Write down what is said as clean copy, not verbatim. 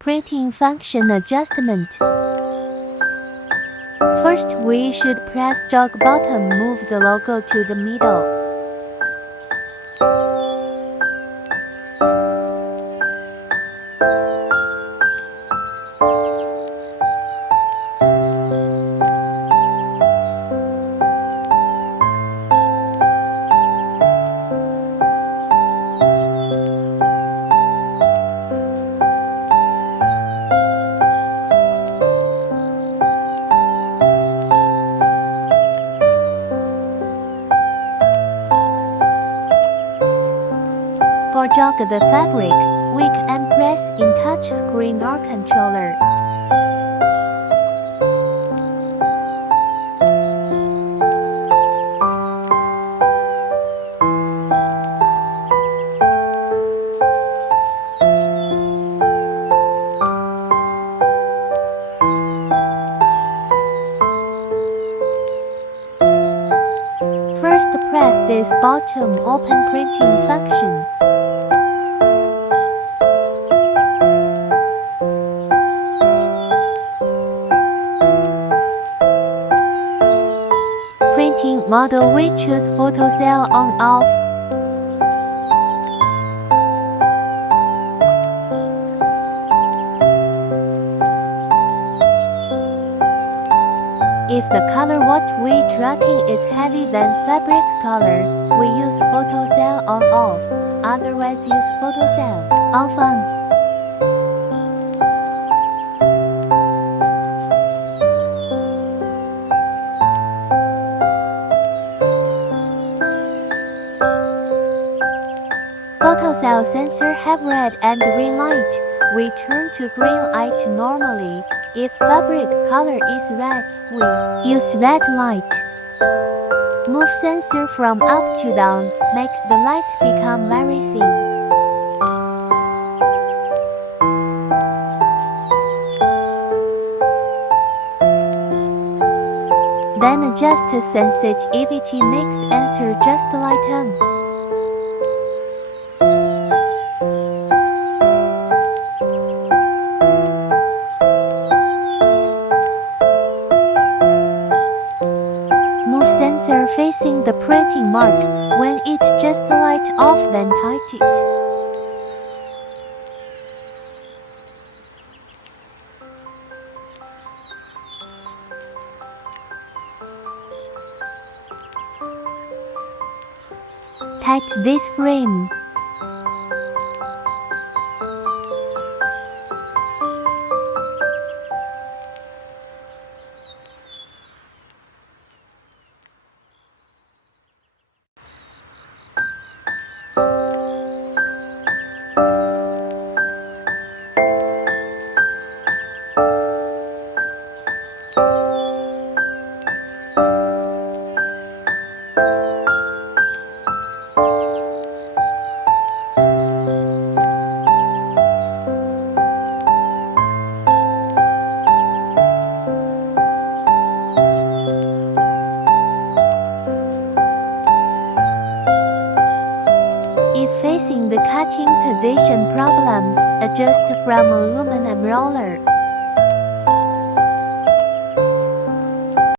Printing function adjustment. First, we should press jog button, move the logo to the middle. For jog the fabric, we can press in touch screen or controller. First, press this button, open printing function. Printing model, we choose photo cell on off. If the color what we tracking is heavy than fabric color, we use photo cell on off. Otherwise use photo cell off on. Photocell sensor have red and green light. We turn to green light normally. If fabric color is red, we use red light. Move sensor from up to down, make the light become very thin. Then adjust sensitivity, mix answer just lighten. Sensor facing the printing mark. When it just light off, then tight it. Tight this frame. If facing the cutting position problem, adjust from aluminum roller.